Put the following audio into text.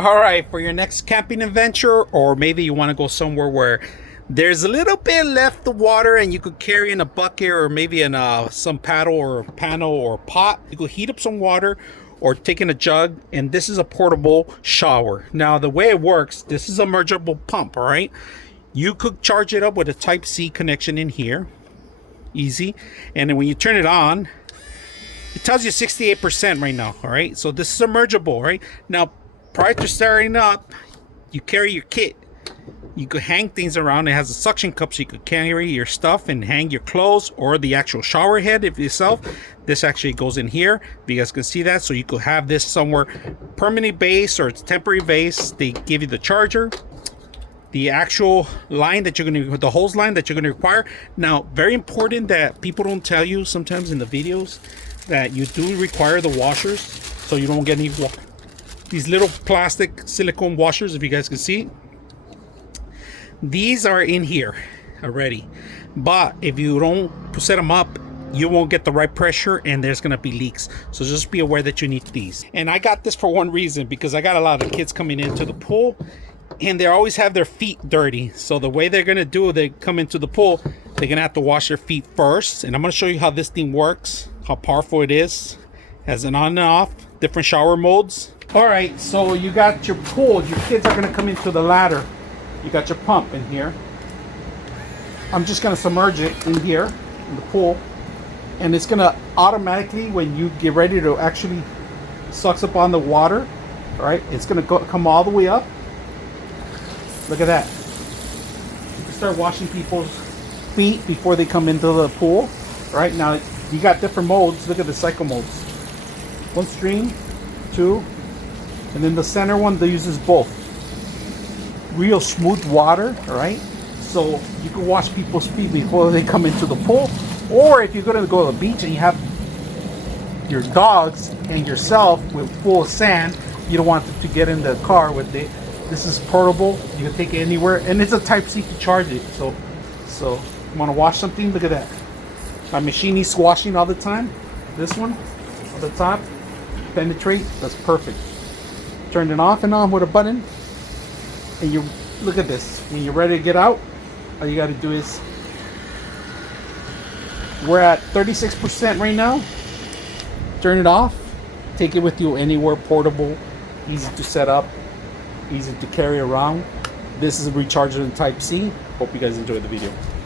All right, for your next camping adventure, or maybe you want to go somewhere where there's a little bit left of water and you could carry in a bucket or maybe in some paddle or panel or pot. You could heat up some water or take in a jug, and this is a portable shower. Now, the way it works, this is a rechargeable pump, all right? You could charge it up with a Type-C connection in here. Easy. And then when you turn it on, it tells you 68% right now, all right? So this is emergible, right? Now, prior to starting up, you carry your kit. You could hang things around. It has a suction cup, so you could carry your stuff and hang your clothes or the actual shower head if yourself. This actually goes in here. You guys can see that. So you could have this somewhere permanent base or it's temporary base. They give you the charger, the actual line that you're going to, the hose line that you're going to require. Now, very important that people don't tell you sometimes in the videos that you do require the washers, so you don't get any these little plastic silicone washers, if you guys can see. These are in here already, but if you don't set them up, you won't get the right pressure and there's gonna be leaks. So just be aware that you need these. And I got this for one reason, because I got a lot of kids coming into the pool and they always have their feet dirty. So the way they're gonna do, they come into the pool, they're gonna have to wash their feet first. And I'm gonna show you how this thing works, how powerful it is. Has an on and off, different shower modes. All right, so you got your pool. Your kids are gonna come into the ladder. You got your pump in here. I'm just gonna submerge it in here in the pool, and it's gonna automatically, when you get ready to actually sucks up on the water, all right, it's gonna come all the way up. Look at that. You can start washing people's feet before they come into the pool. Right now, you got different modes. Look at the cycle modes. One stream, two, and then the center one, they uses both. Real smooth water, all right? So you can wash people's feet before they come into the pool. Or if you're gonna go to the beach and you have your dogs and yourself with full of sand, you don't want them to get in the car with it. This is portable, you can take it anywhere, and it's a Type-C to charge it. So you wanna wash something, look at that. My machine needs washing all the time. This one, on the top, penetrate, that's perfect. Turn it off and on with a button. And you look at this. When you're ready to get out, all you got to do is, we're at 36% right now. Turn it off. Take it with you anywhere, portable, easy to set up, easy to carry around. This is a rechargeable Type-C. Hope you guys enjoyed the video.